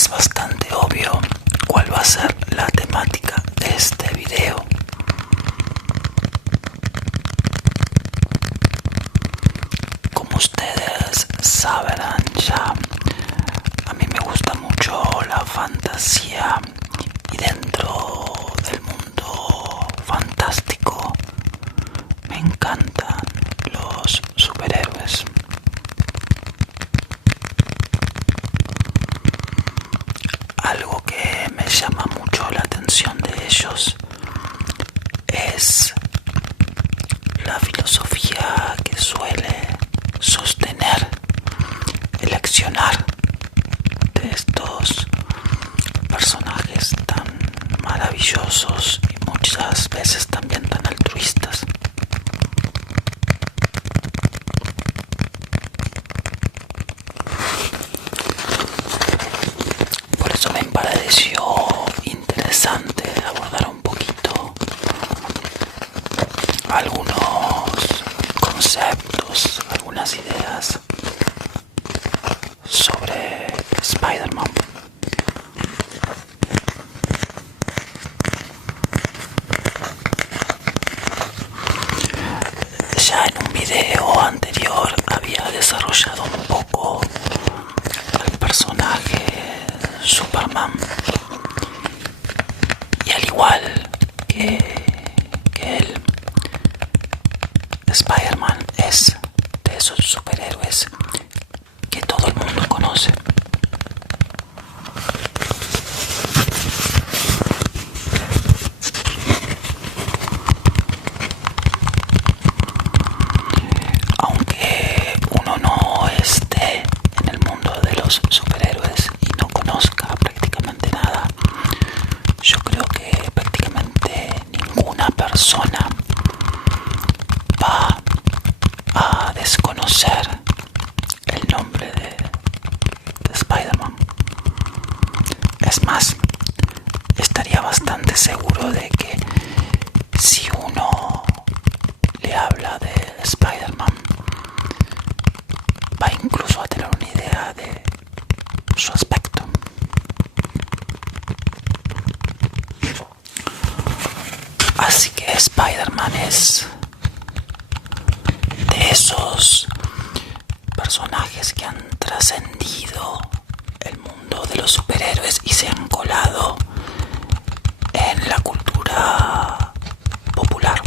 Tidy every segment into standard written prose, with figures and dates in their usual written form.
es bastante obvio cuál va a ser la temática de este video. Como ustedes sabrán ya, a mí me gusta mucho la fantasía y dentro del mundo fantástico me encantan los superhéroes. Algo que me llama mucho la atención de ellos es la filosofía que suele sostener el accionar de estos personajes tan maravillosos y muchas veces también tan altruistas. Por eso me pareció interesante abordar un poquito algunos conceptos, algunas ideas sobre Spider-Man. Ya en un video anterior había desarrollado un poco el personaje Superman, y al igual que él, Spider-Man es de esos superhéroes que todo el mundo conoce. Aunque uno no esté en el mundo de los superhéroes y no conozca prácticamente nada, yo creo que prácticamente ninguna persona va a desconocer el nombre de Spider-Man. Es más, estaría bastante seguro de que si uno le habla de Spider-Man, va incluso a tener una idea de su aspecto. Así que Spider-Man es de esos personajes que han trascendido el mundo de los superhéroes y se han colado en la cultura popular.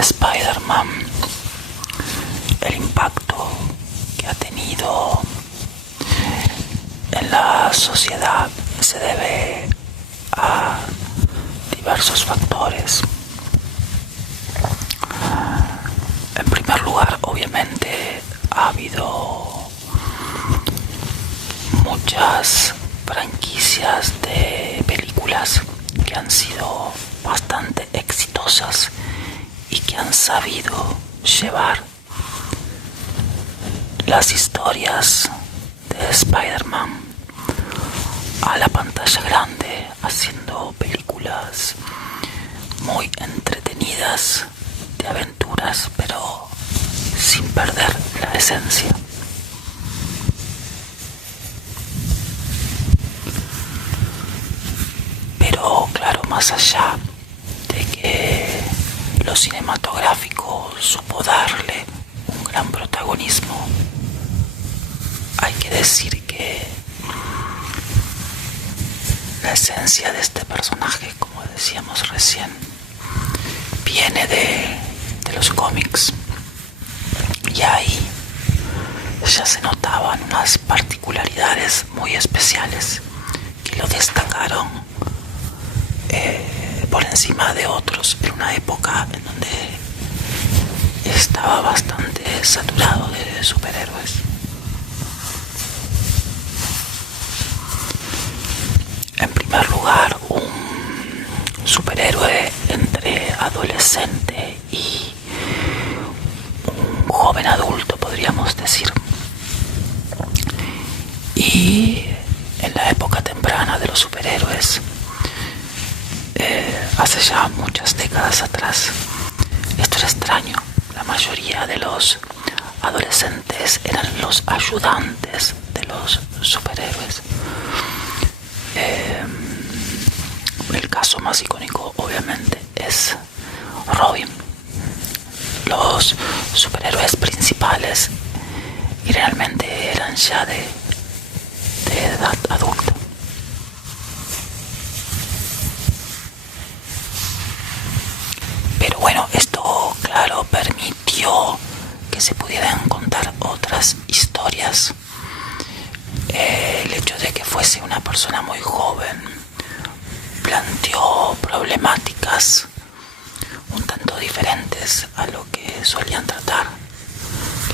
Spider-Man, el impacto que ha tenido en la sociedad se debe a diversos factores. En primer lugar, obviamente, ha habido muchas franquicias de películas que han sido bastante exitosas y que han sabido llevar las historias de Spider-Man a la pantalla grande, haciendo películas muy entretenidas de aventuras, pero sin perder la esencia. Pero claro, más allá de que lo cinematográfico supo darle un gran protagonismo. Hay que decir que la esencia de este personaje, como decíamos recién, viene de los cómics, y ahí ya se notaban unas particularidades muy especiales que lo destacaron por encima de otros en una época en donde estaba bastante saturado de superhéroes. En primer lugar, un superhéroe entre adolescente y un joven adulto, podríamos decir. Y en la época temprana de los superhéroes, hace ya muchas décadas atrás, esto era extraño. La mayoría de los adolescentes eran los ayudantes de los superhéroes. El caso más icónico, obviamente, es Robin. Los superhéroes principales generalmente eran ya de edad adulta. Pero bueno, esto, claro, permitió que se pudieran contar otras historias. El hecho de que fuese una persona muy joven planteó problemáticas un tanto diferentes a lo que solían tratar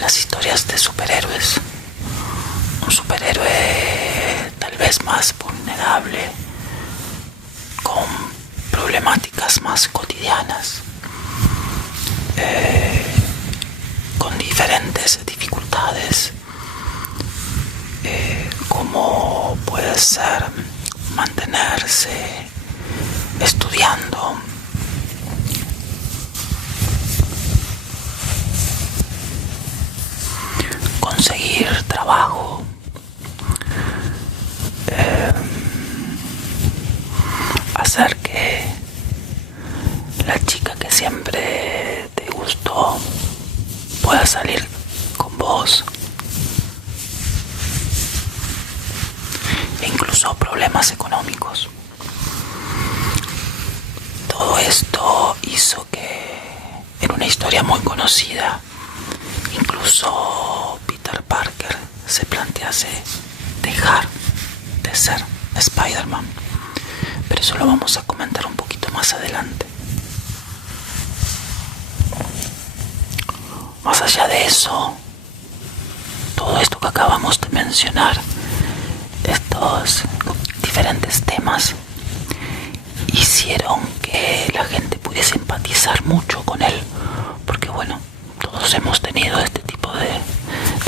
las historias de superhéroes. Un superhéroe tal vez más vulnerable, con problemáticas más cotidianas, con diferentes dificultades, como puede ser mantenerse estudiando, conseguir trabajo, hacer que la chica que siempre te gustó pueda salir con vos, e incluso problemas económicos. Todo esto hizo que en una historia muy conocida, incluso Peter Parker se plantease dejar de ser Spider-Man. Pero eso lo vamos a comentar un poquito más adelante. Más allá de eso, todo esto que acabamos de mencionar, estos diferentes temas, hicieron que la gente pudiese empatizar mucho con él, porque bueno, todos hemos tenido este tipo de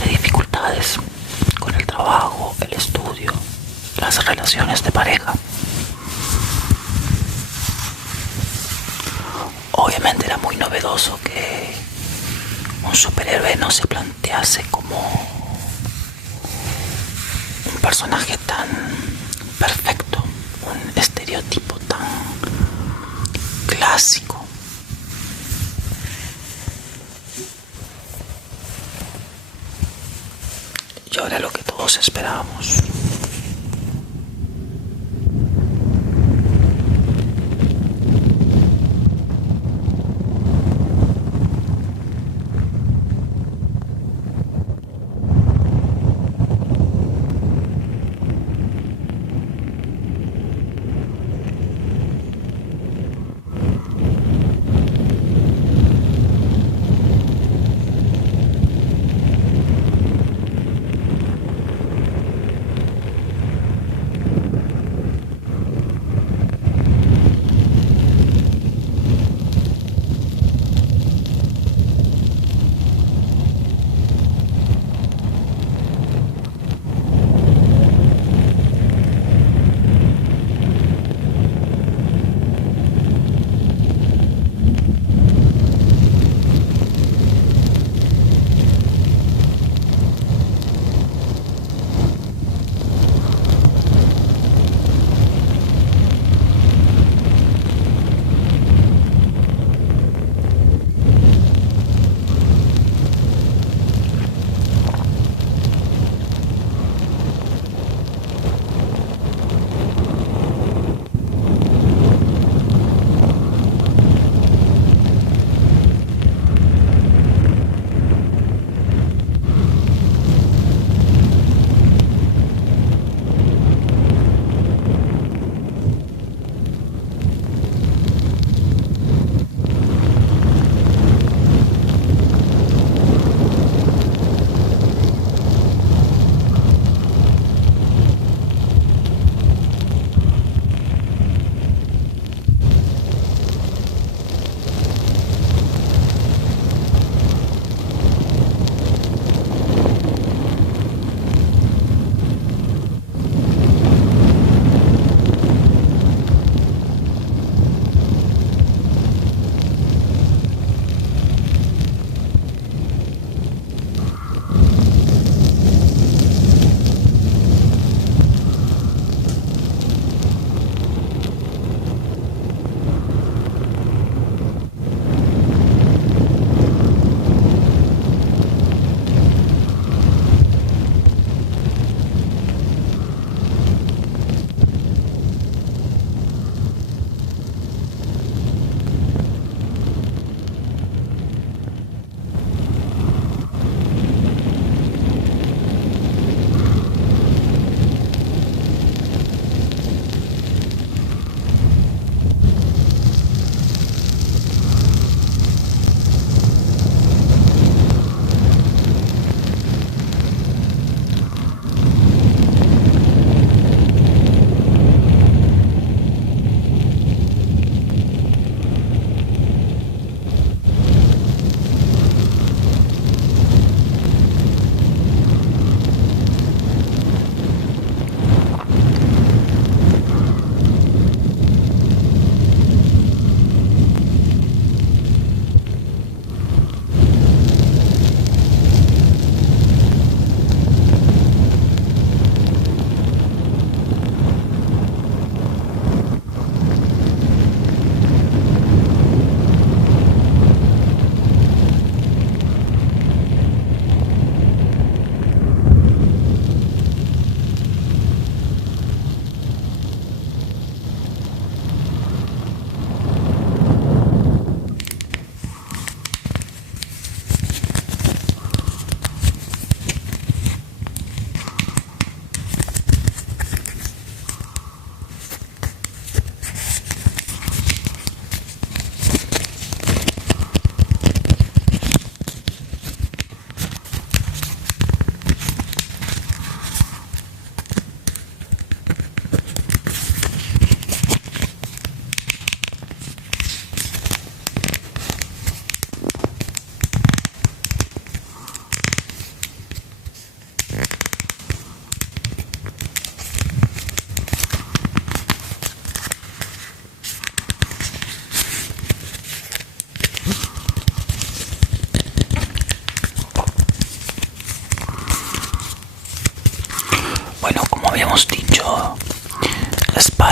dificultades con el trabajo, el estudio, las relaciones de pareja. Obviamente era muy novedoso que un superhéroe no se plantease como un personaje tan perfecto, un estereotipo tan clásico. Y ahora lo que todos esperábamos.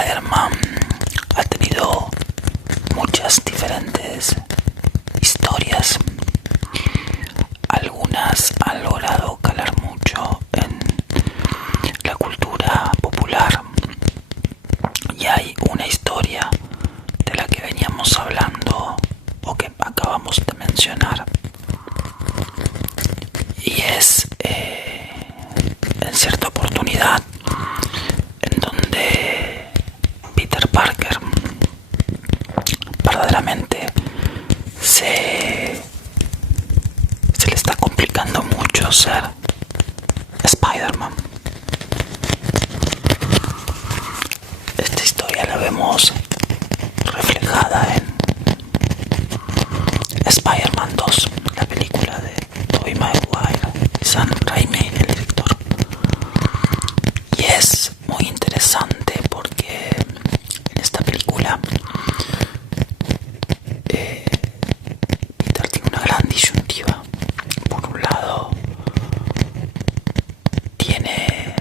Spider-Man ha tenido muchas diferentes historias. Algunas han logrado calar mucho en la cultura popular, y hay una historia de la que veníamos hablando o que acabamos de mencionar, y es en cierta oportunidad en donde Peter Parker verdaderamente se le está complicando mucho ser Spider-Man. Esta historia la vemos reflejada en Spider-Man 2, la película de Tobey Maguire y Sam Raimi, el director. Y es muy interesante porque en esta película Peter tiene una gran disyuntiva. Por un lado, tiene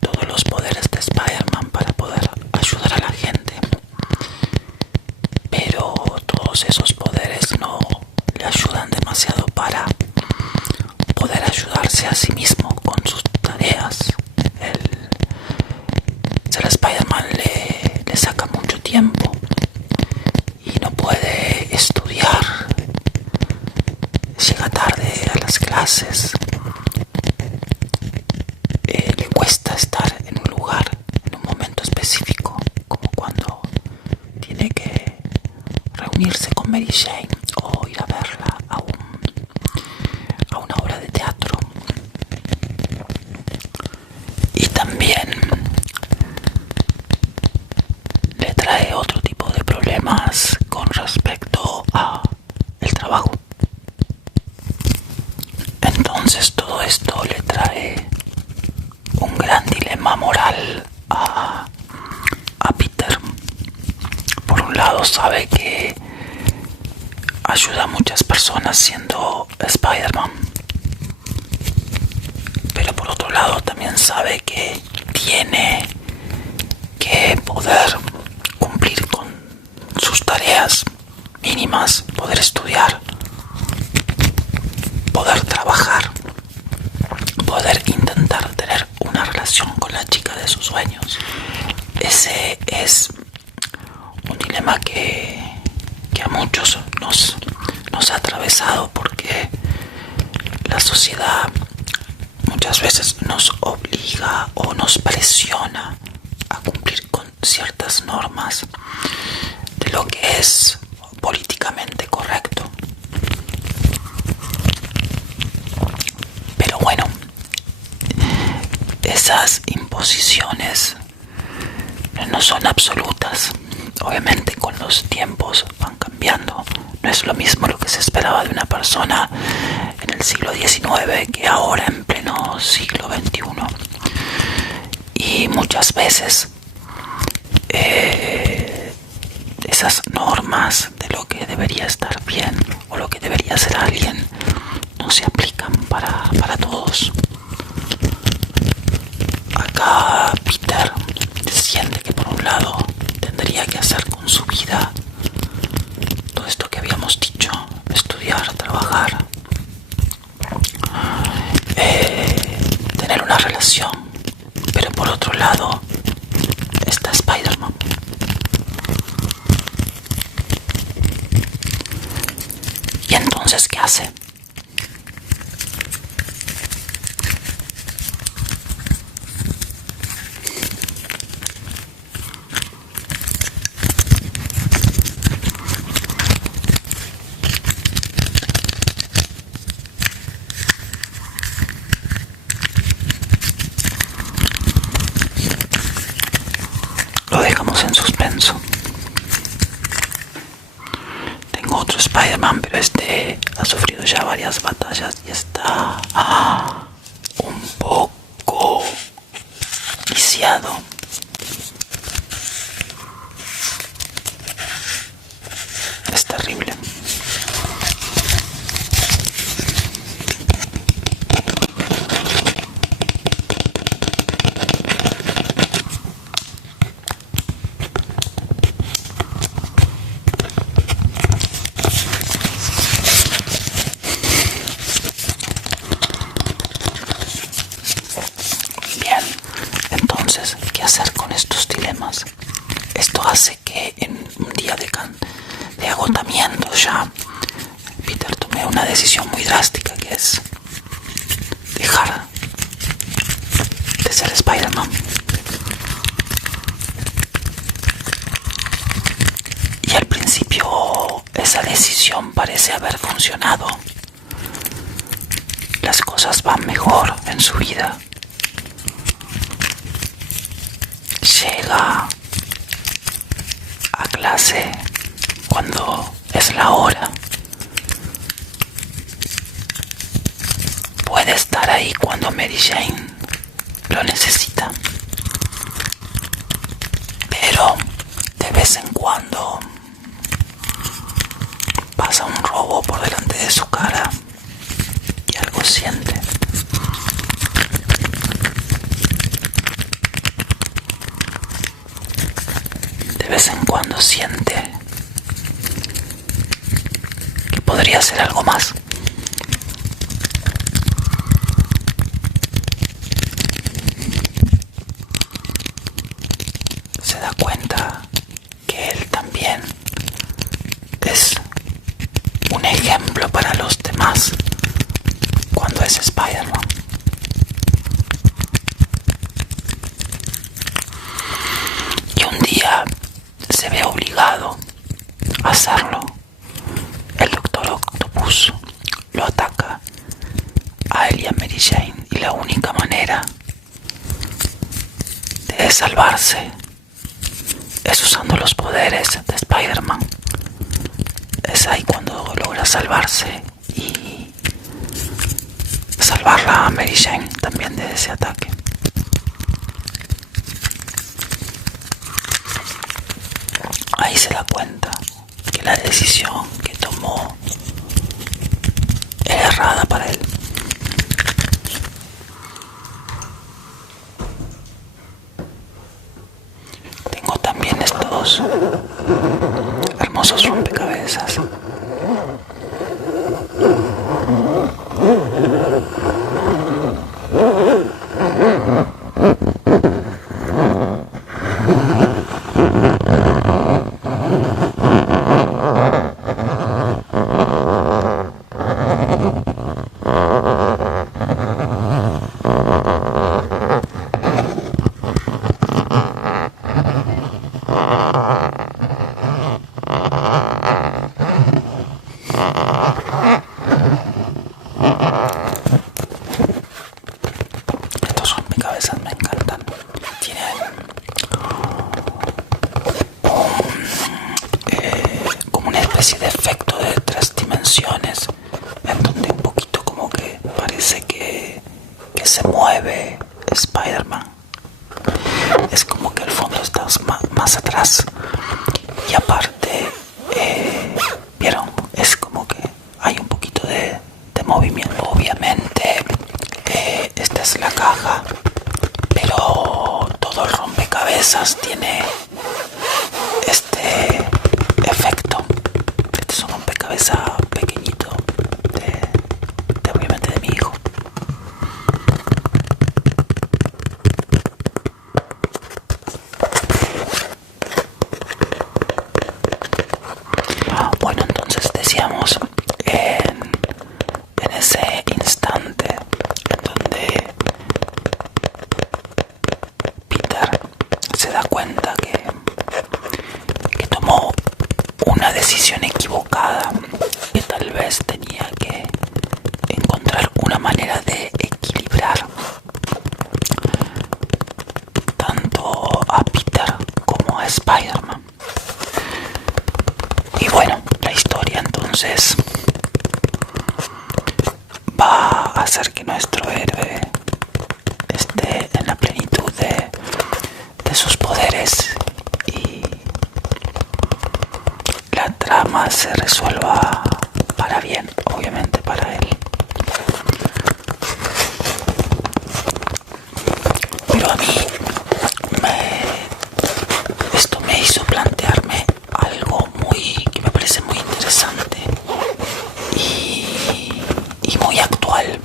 todos los poderes de Spider-Man para poder ayudar a la gente, pero todos esos poderes no le ayudan demasiado para poder ayudarse a sí mismo con sus tareas. Ser Spider-Man le saca mucho tiempo y no puede estudiar, llega tarde a las clases, le cuesta estar en un lugar, en un momento específico, como cuando tiene que reunirse con Mary Jane o ir a verla a una obra de teatro. Y también le trae otro tipo de problemas con respecto a el trabajo. Entonces todo esto le trae un gran dilema moral a Peter. Por un lado, sabe que ayuda a muchas personas siendo Spider-Man, pero por otro lado también sabe que tiene que poder cumplir con sus tareas mínimas, poder estudiar, poder trabajar, poder intentar tener una relación con la chica de sus sueños. Ese es un dilema que a muchos nos ha atravesado, porque la sociedad muchas veces nos obliga o nos presiona a cumplir con ciertas normas de lo que es políticamente correcto. Pero bueno, esas imposiciones no son absolutas. Obviamente con los tiempos van cambiando. No es lo mismo lo que se esperaba de una persona en el siglo XIX que ahora en pleno siglo XXI. Y muchas veces esas normas de lo que debería estar bien o lo que debería ser alguien no se aplican para todos. Acá Peter siente que por un lado tendría que hacer con su vida todo esto que habíamos dicho: estudiar, trabajar, tener una relación, pero por otro lado está Spider-Man. ¿Y entonces qué hace? Lo dejamos en suspenso. Tengo otro Spider-Man, pero este ha sufrido ya varias batallas y está un poco viciado. Es terrible. tomé una decisión muy drástica, que es dejar de ser Spider-Man. Y al principio esa decisión parece haber funcionado. Las cosas van mejor en su vida. Llega a clase cuando es la hora. Puede estar ahí cuando Mary Jane lo necesita. Pero de vez en cuando pasa un robo por delante de su cara y algo siente. De vez en cuando siente que podría ser algo más. Se da cuenta que él también es un ejemplo para los demás cuando es Spider-Man. Y un día se ve obligado a hacerlo. El Doctor Octopus lo ataca a él y a Mary Jane, y la única manera de salvarse es usando los poderes de Spider-Man. Es ahí cuando logra salvarse y salvarla a Mary Jane también de ese ataque. Ahí se da cuenta que la decisión que tomó era errada para él. Tengo también estos hermosos rompecabezas. Estos rompecabezas me encantan. Tienen como una especie de efecto de 3 dimensiones, en donde un poquito como que parece que se mueve Spider-Man. Es como que el fondo está más atrás. Y aparte, vieron, es como que hay un poquito de movimiento. Obviamente, esta es la caja, pero todo el rompecabezas tiene este efecto. Este es un rompecabezas pequeñito obviamente de mi hijo. Bueno, entonces decíamos en ese instante en donde Peter se da cuenta que tomó una decisión equivocada, que tal vez tenía que encontrar una manera de equilibrar tanto a Peter como a Spider-Man. Y bueno, la historia entonces va a hacer que nuestro héroe esté en la plenitud de sus poderes y la trama se resuelva para bien, obviamente para él. Pero a mí esto me hizo plantearme algo que me parece muy interesante y muy actual,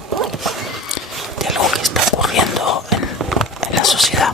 de algo que está ocurriendo en la sociedad.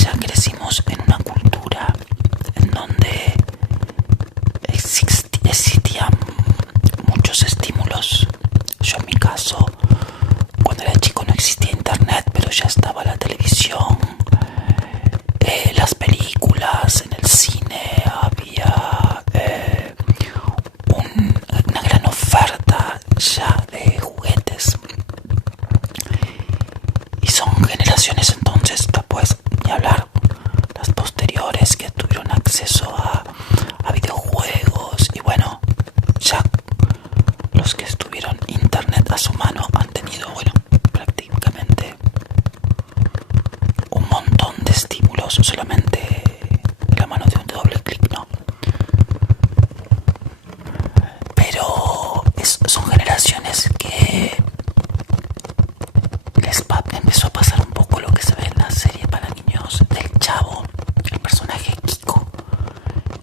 ya crecimos en una cultura en donde existían muchos estímulos. Yo en mi caso, cuando era chico no existía internet, pero ya estaba la televisión, las películas, en el cine había una gran oferta ya de juguetes. Y son generaciones entonces, después ni hablar, las posteriores que tuvieron acceso a videojuegos. Y bueno, ya los que estuvieron internet a su mano han tenido, bueno, prácticamente un montón de estímulos solamente la mano de un doble clic, ¿no? Pero son generaciones que empezó a pasar un poco lo que se ve en la serie para niños del Chavo, el personaje Kiko,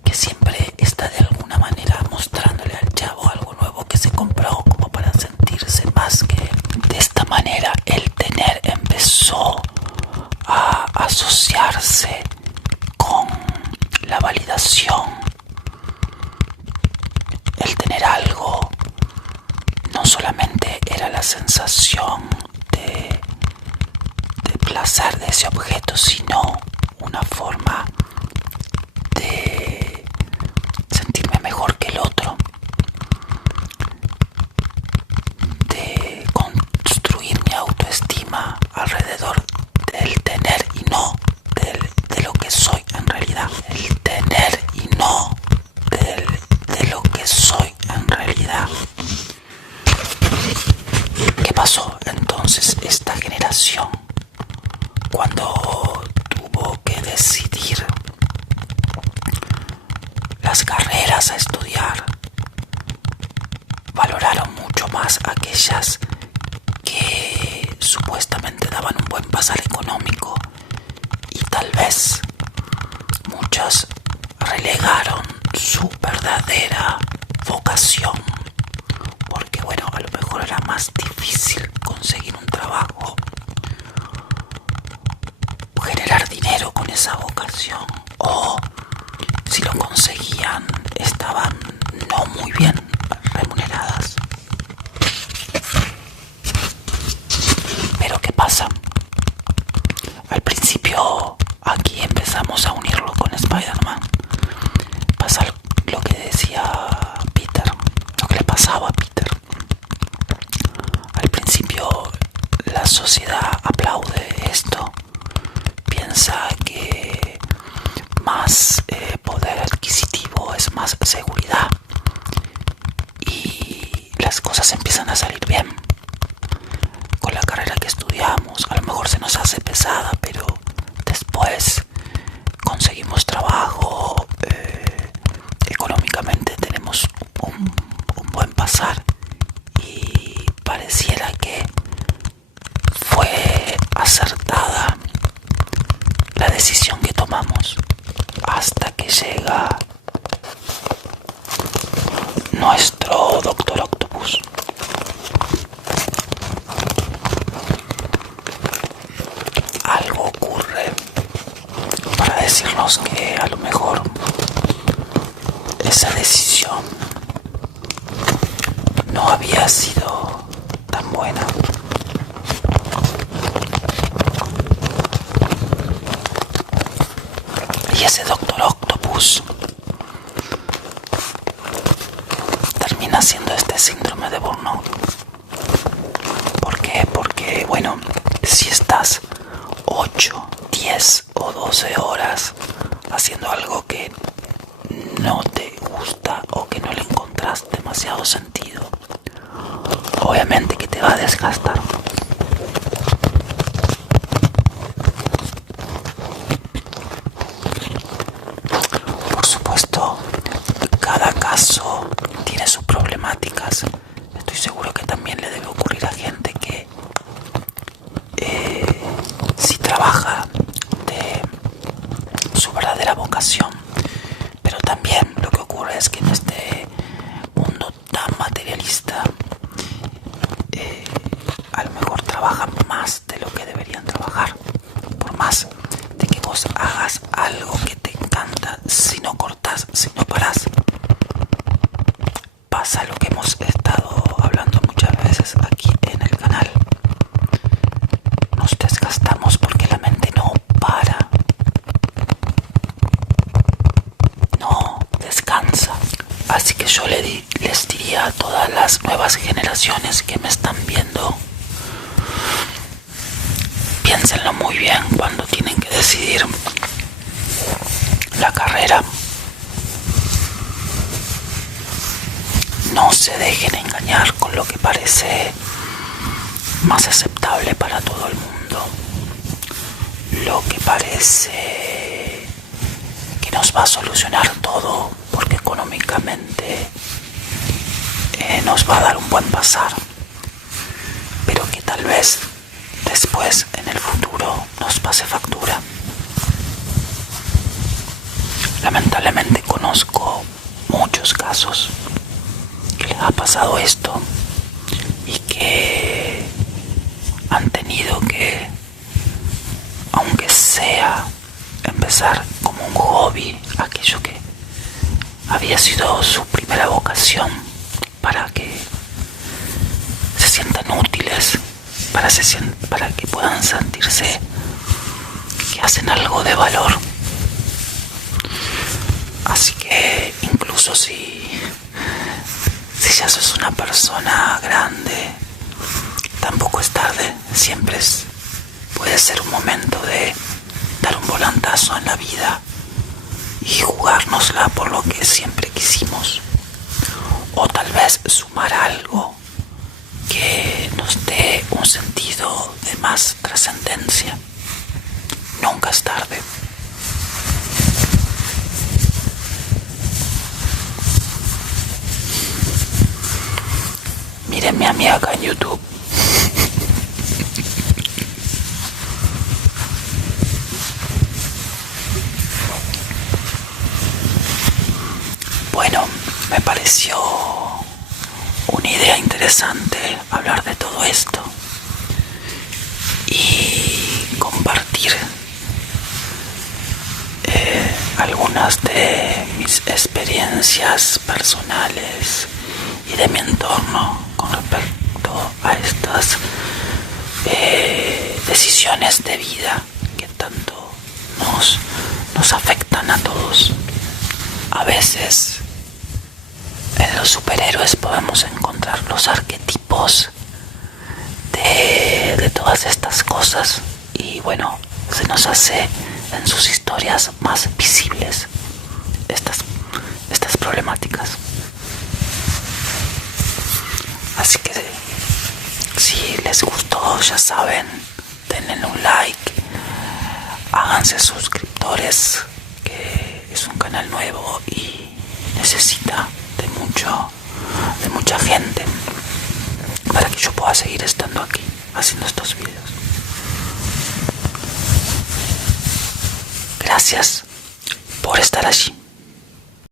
que siempre está de alguna manera mostrándole al Chavo algo nuevo que se compró como para sentirse más que. De esta manera el tener empezó a asociarse con la validación. El tener algo no solamente era la sensación de placer de ese objeto, sino una forma de sentirme mejor que el otro, de construir mi autoestima alrededor del tener y no de lo que soy en realidad. El tener y no de lo que soy en realidad. ¿Qué pasó entonces esta generación cuando tuvo que decidir las carreras a estudiar? Valoraron mucho más aquellas que supuestamente daban un buen pasar económico, y tal vez muchas relegaron su verdadera vocación, porque bueno, a lo mejor era más difícil conseguir un trabajo, generar dinero con esa vocación, o si lo conseguían estaban no muy bien remuneradas. Pero ¿qué pasa? Al principio aquí empezamos a unirlo con Spider-Man. Pasa lo que decía Peter, lo que le pasaba a Peter. Al principio la sociedad aplaude esto, piensa que más poder adquisitivo es más seguridad, y las cosas empiezan a salir bien. Con la carrera que estudiamos, a lo mejor se nos hace pesada, pero después conseguimos trabajo, económicamente tenemos un buen pasar, y pareciera que fue acertada la decisión que tomamos, hasta que llega nuestro Doctor Octopus. Algo ocurre para decirnos que a lo mejor esa decisión no había sido tan buena. Y ese Doctor Octopus termina siendo este síndrome de burnout. ¿Por qué? Porque, bueno, si estás 8, 10 o 12 horas haciendo algo que no te gusta o que no le encontrás demasiado sentido, obviamente que te va a desgastar. Por supuesto, cada caso tiene sus problemáticas. Estoy seguro que también le debe ocurrir a gente que si trabaja de su verdadera vocación. Pero también lo que ocurre es que en este mundo tan materialista, a lo mejor trabajan más de lo que deberían trabajar. Por más de que vos vos hagas algo que te encanta, si no cortás, si no parás, pasa lo que hemos estado hablando muchas veces aquí en el canal. Nos desgastamos porque la mente no para, no descansa. Así que yo les diría a todas las nuevas generaciones que me están viendo, piénsenlo muy bien cuando tienen que decidir la carrera. No se dejen engañar con lo que parece más aceptable para todo el mundo, lo que parece que nos va a solucionar todo porque económicamente nos va a dar un buen pasar, pero que tal vez después en el futuro nos pase factura. Lamentablemente conozco muchos casos que les ha pasado esto y que han tenido que, aunque sea, empezar como un hobby, aquello que había sido su primera vocación, para que se sientan útiles, para que puedan sentirse que hacen algo de valor. Así que incluso si ya sos una persona grande, tampoco es tarde. Siempre puede ser un momento de dar un volantazo en la vida y jugárnosla por lo que siempre quisimos, o tal vez sumar algo que nos dé un sentido de más trascendencia. Nunca es tarde. Mírenme a mí acá en YouTube. Bueno, me pareció una idea interesante hablar de todo esto y compartir algunas de mis experiencias personales y de mi entorno con respecto a estas decisiones de vida que tanto nos afectan a todos. A veces en los superhéroes podemos encontrar los arquetipos de todas estas cosas y bueno, se nos hace en sus historias más visibles estas problemáticas. Así que si les gustó, ya saben, denle un like, háganse suscriptores, que es un canal nuevo y necesita de mucha gente para que yo pueda seguir estando aquí haciendo estos videos. Gracias por estar allí.